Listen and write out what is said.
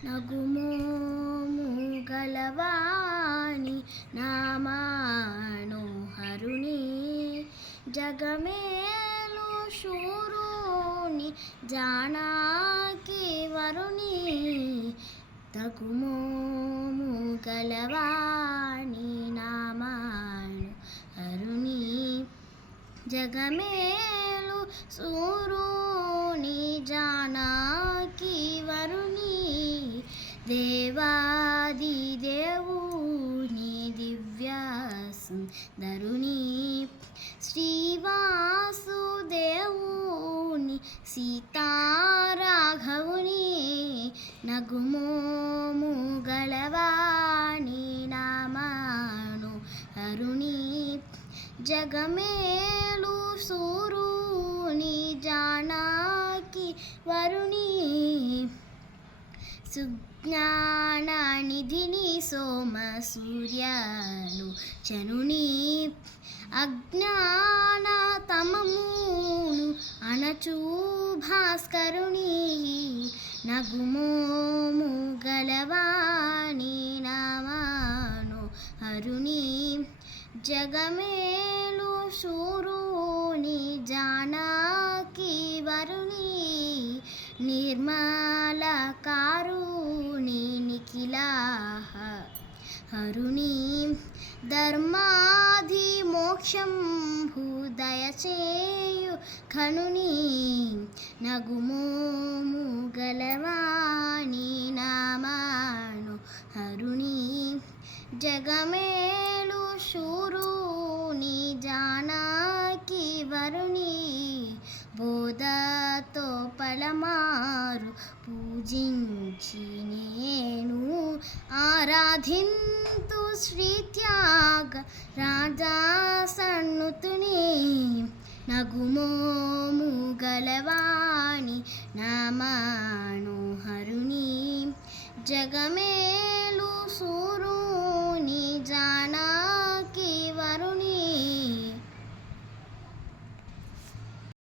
నగుమోము గలవాణి నామానోహరుని జగమేలు శూరుని జానకి వరుని తగుమోము గలవాణి నామానోహరుని జగమేలు శూరుని జానకి వరుని దేవాది దేవుని దివ్య సుందరుని శ్రీవాసుదేవుని సీతారాఘవుని నగుమోము గలవాణి నామానోహరుని జగమేలు సూరుని జానకి వరుని సుజ్ఞాననిధిని సోమ సూర్యలు చనుని అజ్ఞాన తమమును అణచు భాస్కరుని నగుమోము గలవాణి నామానోహరుని జగమేలు శూరుని జానకి వరుని నిర్మలకారుని నిఖిలాహ హరుని ధర్మాధి మోక్షం దయచేయు ఖనుని నగుమోము గలవాణి నామానోహరుని జగమేలు శూరుని జానకి వరుని బోధతో పలమారు పూజించి నేను ఆరాధింతు శ్రీత్యాగ రాజా సన్నుతుని నగుమోము గలవాణి నామానోహరుని జగమే